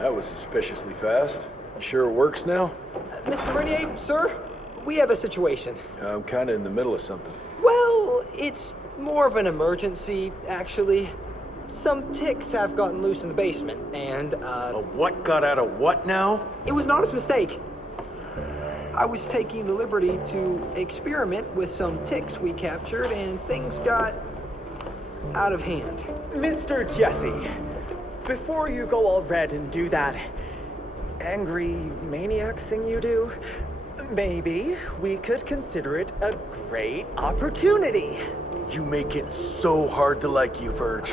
That was suspiciously fast. You sure it works now? Mr. Renier, sir, we have a situation. I'm kinda in the middle of something. Well, it's more of an emergency, actually. Some ticks have gotten loose in the basement, and, A what got out of what now? it was an honest mistake. I was taking the liberty to experiment with some ticks we captured, and things got out of hand. Mr. Jesse, before you go all red and do that angry maniac thing you do, maybe we could consider it a great opportunity. You make it so hard to like you, Verge.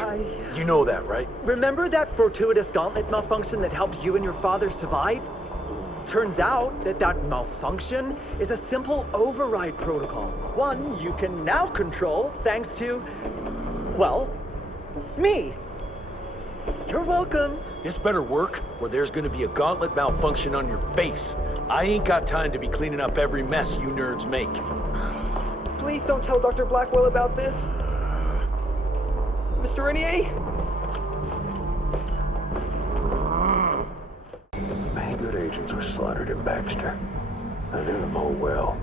You know that, right? Remember that fortuitous gauntlet malfunction that helped you and your father survive? Turns out that malfunction is a simple override protocol. One you can now control thanks to, well, me. You're welcome. This better work, or there's gonna be a gauntlet malfunction on your face. I ain't got time to be cleaning up every mess you nerds make. Please don't tell Dr. Blackwell about this. Mr. Renier? Many good agents were slaughtered in Baxter. I knew them all well.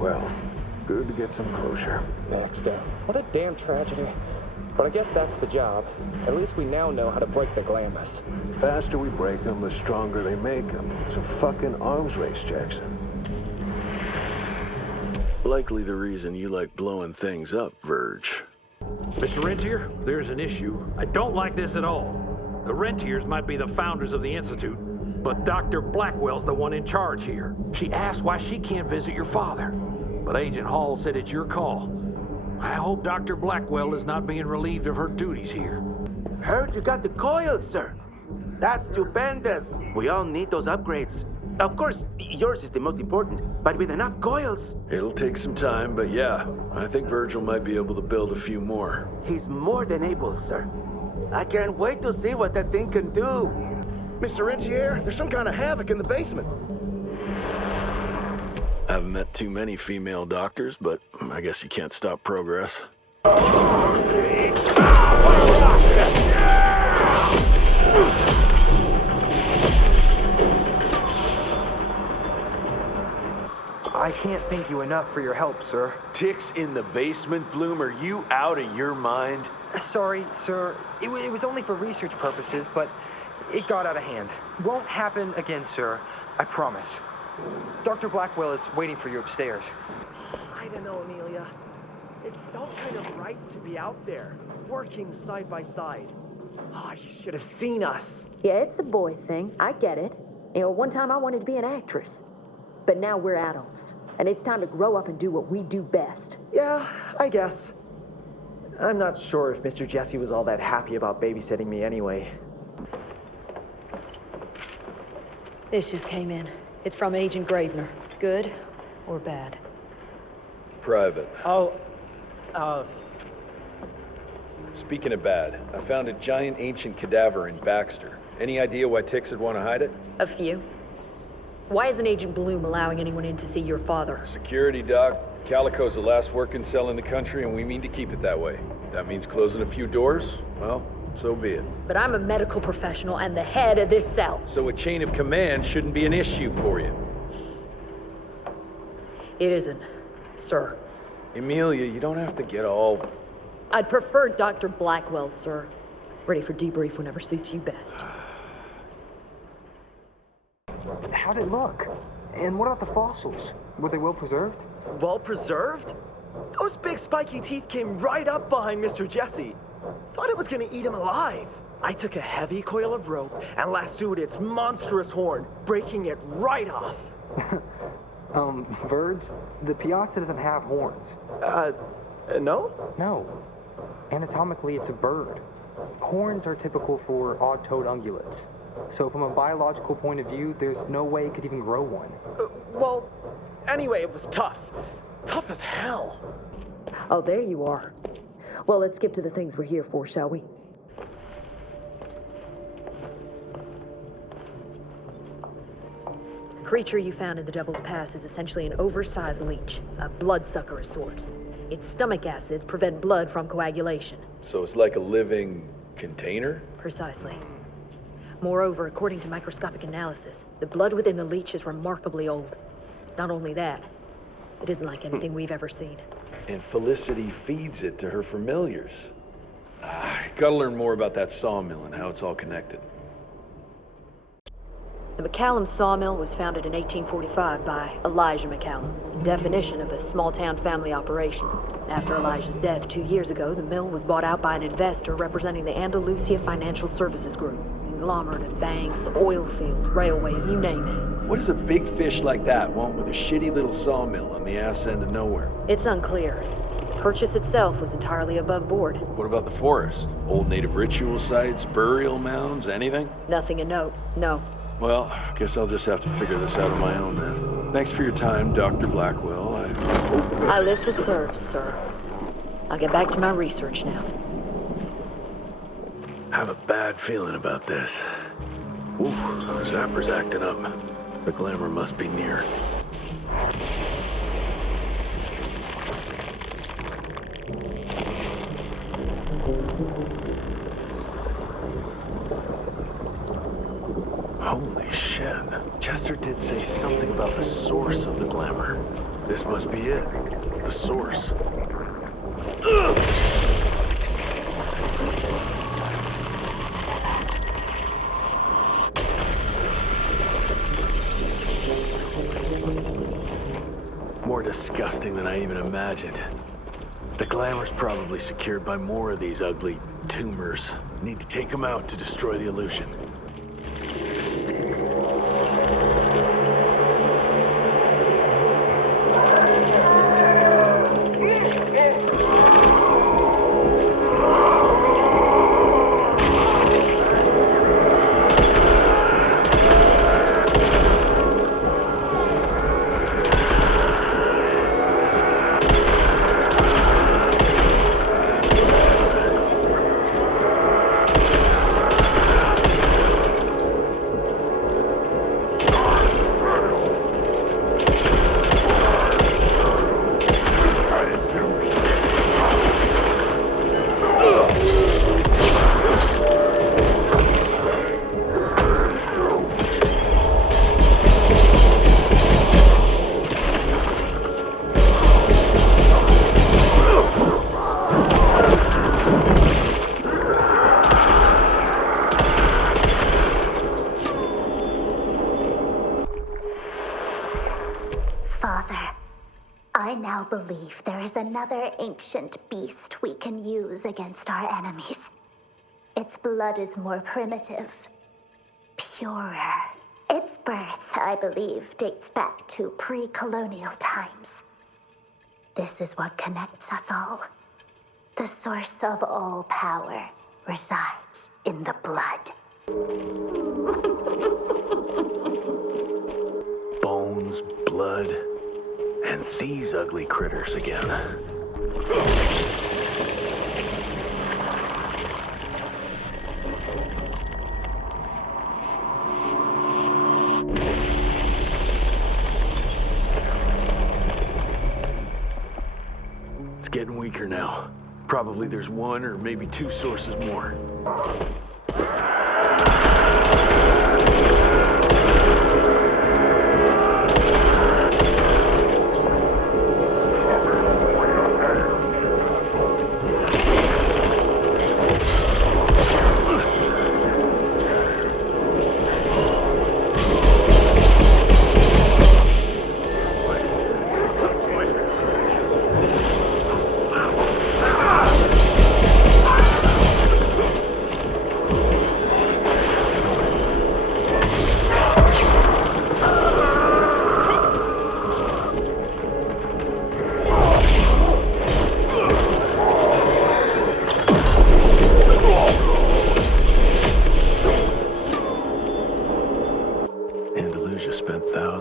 Well, good to get some closure. Baxter. What a damn tragedy. But I guess that's the job. At least we now know how to break the glamours. The faster we break them, the stronger they make them. It's a fucking arms race, Jackson. Likely the reason you like blowing things up, Verge. Mr. Rentier, there's an issue. I don't like this at all. The Rentiers might be the founders of the Institute, but Dr. Blackwell's the one in charge here. She asked why she can't visit your father, but Agent Hall said it's your call. I hope Dr. Blackwell is not being relieved of her duties here. Heard you got the coils, sir. That's stupendous. We all need those upgrades. Of course, yours is the most important, but with enough coils. It'll take some time, but yeah, I think Virgil might be able to build a few more. He's more than able, sir. I can't wait to see what that thing can do. Mr. Rentier, there's some kind of havoc in the basement. I haven't met too many female doctors, but I guess you can't stop progress. I can't thank you enough for your help, sir. Ticks in the basement, Bloom? Are you out of your mind? Sorry, sir. It was only for research purposes, but it got out of hand. Won't happen again, sir. I promise. Dr. Blackwell is waiting for you upstairs. I don't know, Amelia. It felt kind of right to be out there, working side by side. Ah, you should have seen us. Yeah, it's a boy thing. I get it. You know, one time I wanted to be an actress. But now we're adults, and it's time to grow up and do what we do best. Yeah, I guess. I'm not sure if Mr. Jesse was all that happy about babysitting me anyway. This just came in. It's from Agent Gravener. Good or bad? Private. Oh, Speaking of bad, I found a giant ancient cadaver in Baxter. Any idea why Ticks would want to hide it? A few. Why isn't Agent Bloom allowing anyone in to see your father? Security, Doc. Calico's the last working cell in the country, and we mean to keep it that way. That means closing a few doors? Well, so be it. But I'm a medical professional and the head of this cell. So a chain of command shouldn't be an issue for you. It isn't, sir. Emilia, you don't have to get all... I'd prefer Dr. Blackwell, sir. Ready for debrief whenever suits you best. How'd it look? And what about the fossils? Were they well preserved? well preserved? Those big spiky teeth came right up behind Mr. Jesse. Thought it was gonna eat him alive. I took a heavy coil of rope and lassoed its monstrous horn, breaking it right off. Birds? The Piazza doesn't have horns. No? No. Anatomically, it's a bird. Horns are typical for odd-toed ungulates. So from a biological point of view, there's no way it could even grow one. Well, anyway, it was tough. Tough as hell. Oh, there you are. Well, let's skip to the things we're here for, shall we? The creature you found in the Devil's Pass is essentially an oversized leech, a bloodsucker of sorts. Its stomach acids prevent blood from coagulation. So it's like a living container? Precisely. Moreover, according to microscopic analysis, the blood within the leech is remarkably old. It's not only that, it isn't like anything we've ever seen. And Felicity feeds it to her familiars. Gotta learn more about that sawmill and how it's all connected. The McCallum sawmill was founded in 1845 by Elijah McCallum, definition of a small-town family operation. After Elijah's death 2 years ago, the mill was bought out by an investor representing the Andalusia Financial Services Group. Conglomerate of banks, oil fields, railways, you name it. What does a big fish like that want with a shitty little sawmill on the ass end of nowhere? It's unclear. The purchase itself was entirely above board. What about the forest? Old native ritual sites, burial mounds, anything? Nothing a note, no. Well, guess I'll just have to figure this out on my own then. Thanks for your time, Dr. Blackwell. I live to serve, sir. I'll get back to my research now. I have a bad feeling about this. Ooh, Zapper's acting up. The glamour must be near. Holy shit. Chester did say something about the source of the glamour. This must be it. The source. Ugh! More disgusting than I even imagined. The glamour's probably secured by more of these ugly tumors. Need to take them out to destroy the illusion. Believe there is another ancient beast we can use against our enemies. Its blood is more primitive, purer. Its birth, I believe, dates back to pre-colonial times. This is what connects us all. The source of all power resides in the blood. Bones, blood, and these ugly critters again. It's getting weaker now. Probably there's one or maybe two sources more.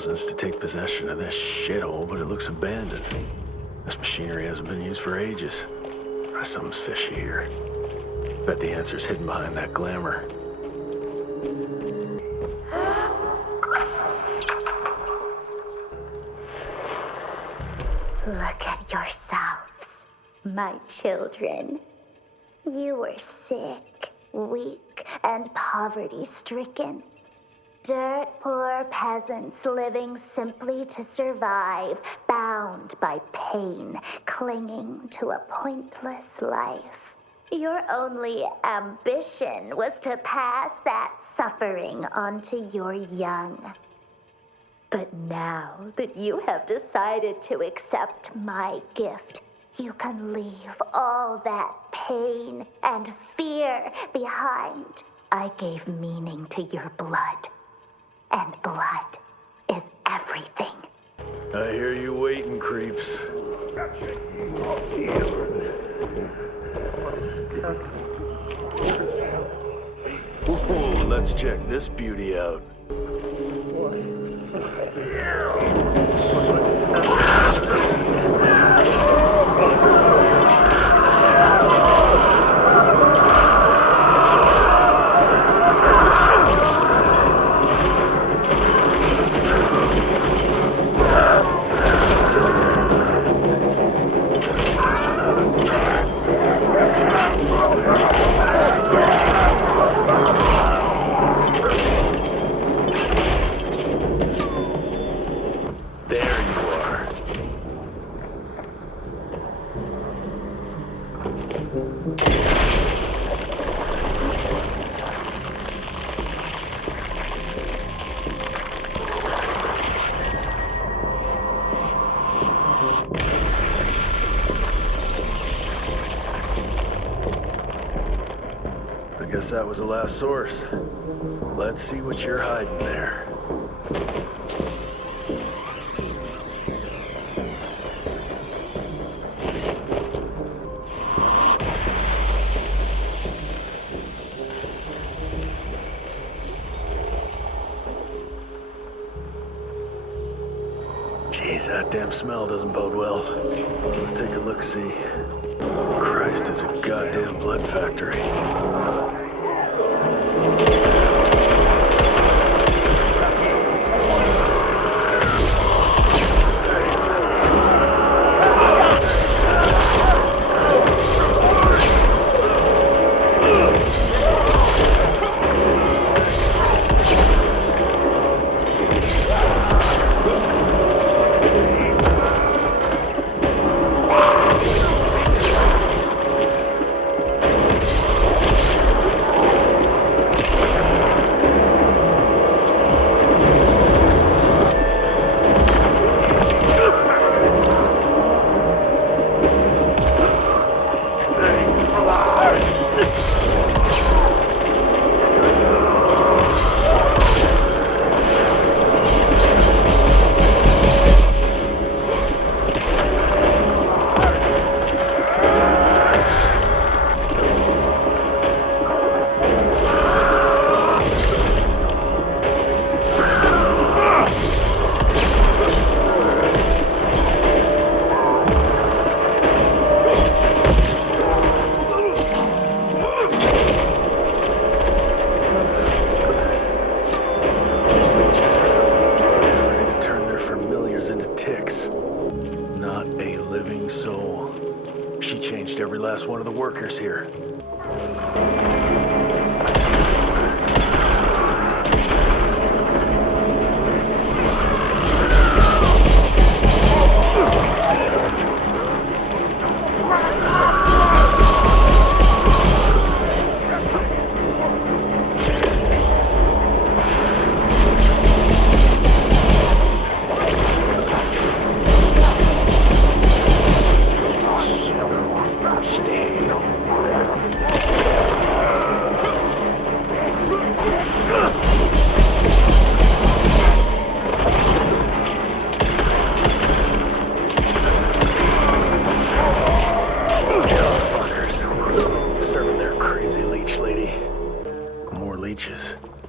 To take possession of this shithole, but it looks abandoned. This machinery hasn't been used for ages. Something's fishy here. Bet the answer's hidden behind that glamour. Look at yourselves, my children. You were sick. weak and poverty-stricken. Dirt-poor peasants living simply to survive, bound by pain, clinging to a pointless life. Your only ambition was to pass that suffering on to your young. But now that you have decided to accept my gift, you can leave all that pain and fear behind. I gave meaning to your blood. And blood is everything. I hear you waiting, creeps. Ooh, let's check this beauty out. I guess that was the last source. Let's see what you're hiding there. Jeez, that damn smell doesn't bode well. Let's take a look-see. Christ, it's a goddamn blood factory. She changed every last one of the workers here.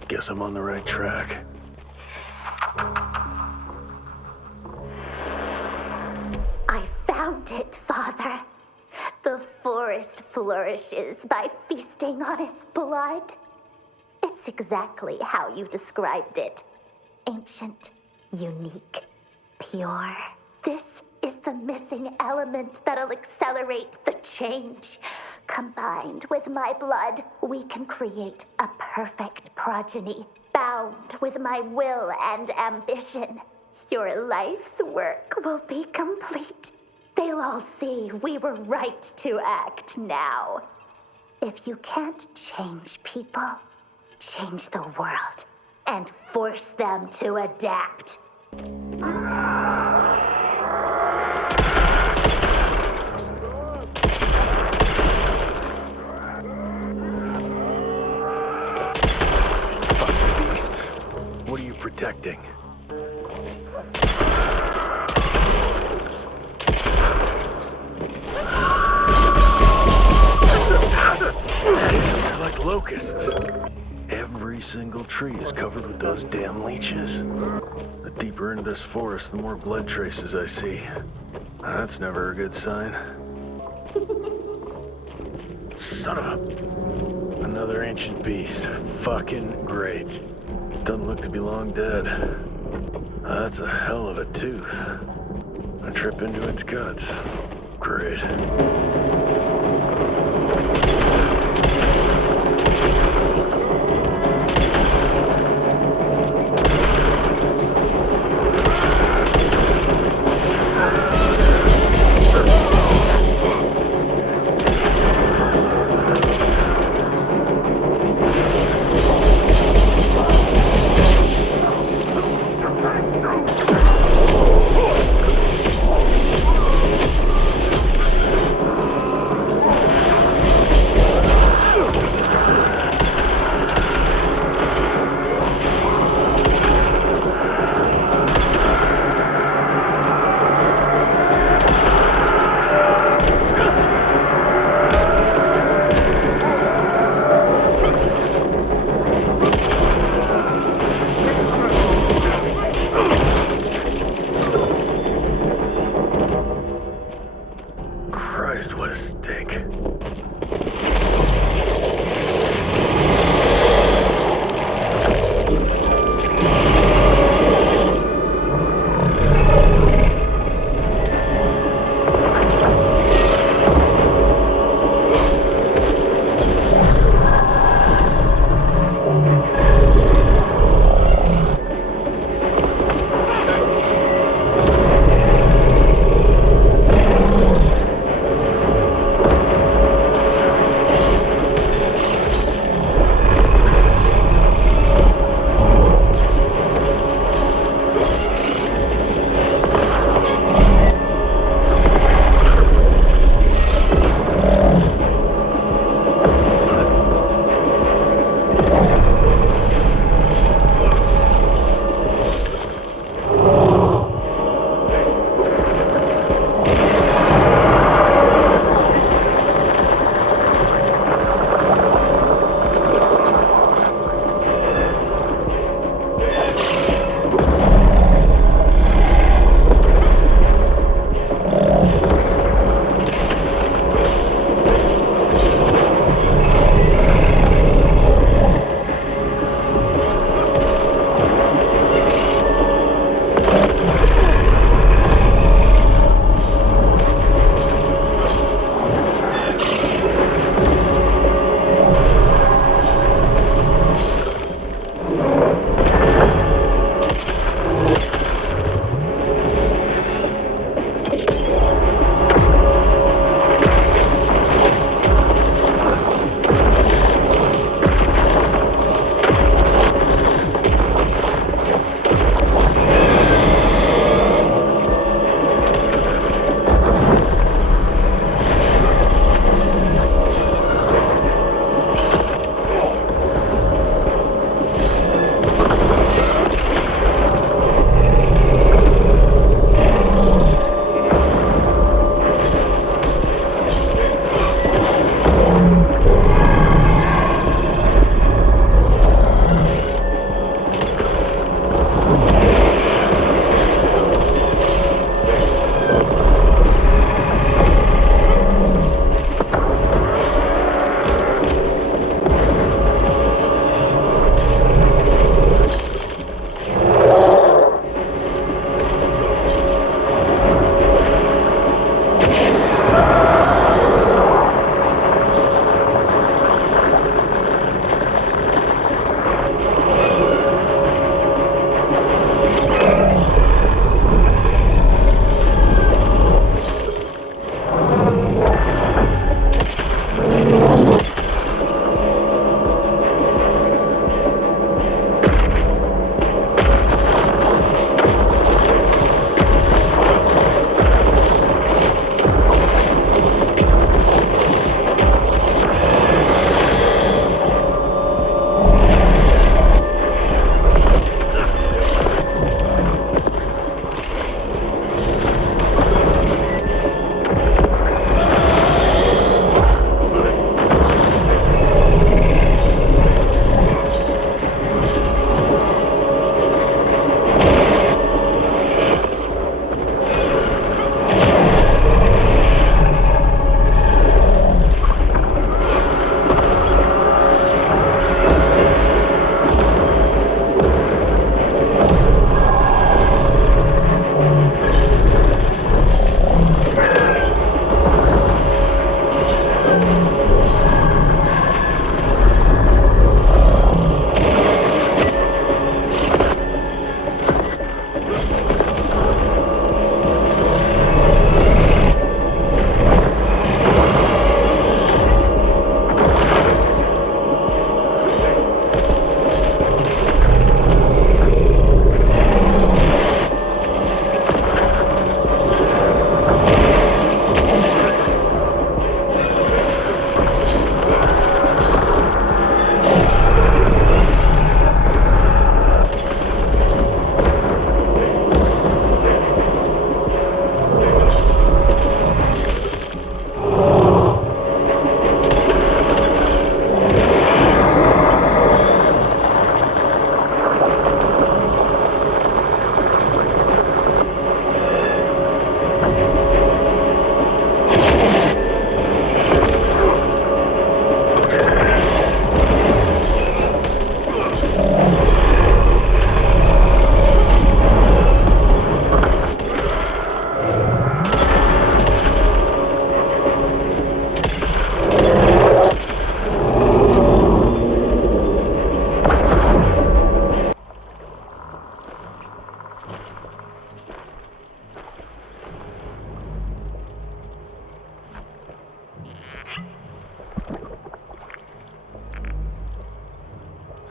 Guess I'm on the right track. I found it, Father. The forest flourishes by feasting on its blood. It's exactly how you described it. Ancient, unique, pure. This is the missing element that'll accelerate the change. Combined with my blood, we can create a perfect progeny, bound with my will and ambition. Your life's work will be complete. They'll all see we were right to act now. If you can't change people, change the world and force them to adapt. Fucking beast. What are you protecting? They're like locusts. Every single tree is covered with those damn leeches. The deeper into this forest, the more blood traces I see. That's never a good sign. Son of a... Another ancient beast. Fucking great. Doesn't look to be long dead. That's a hell of a tooth. I trip into its guts. Great.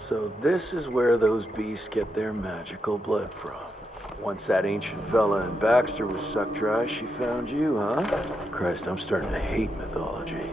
So this is where those beasts get their magical blood from. Once that ancient fella in Baxter was sucked dry, she found you, huh? Christ, I'm starting to hate mythology.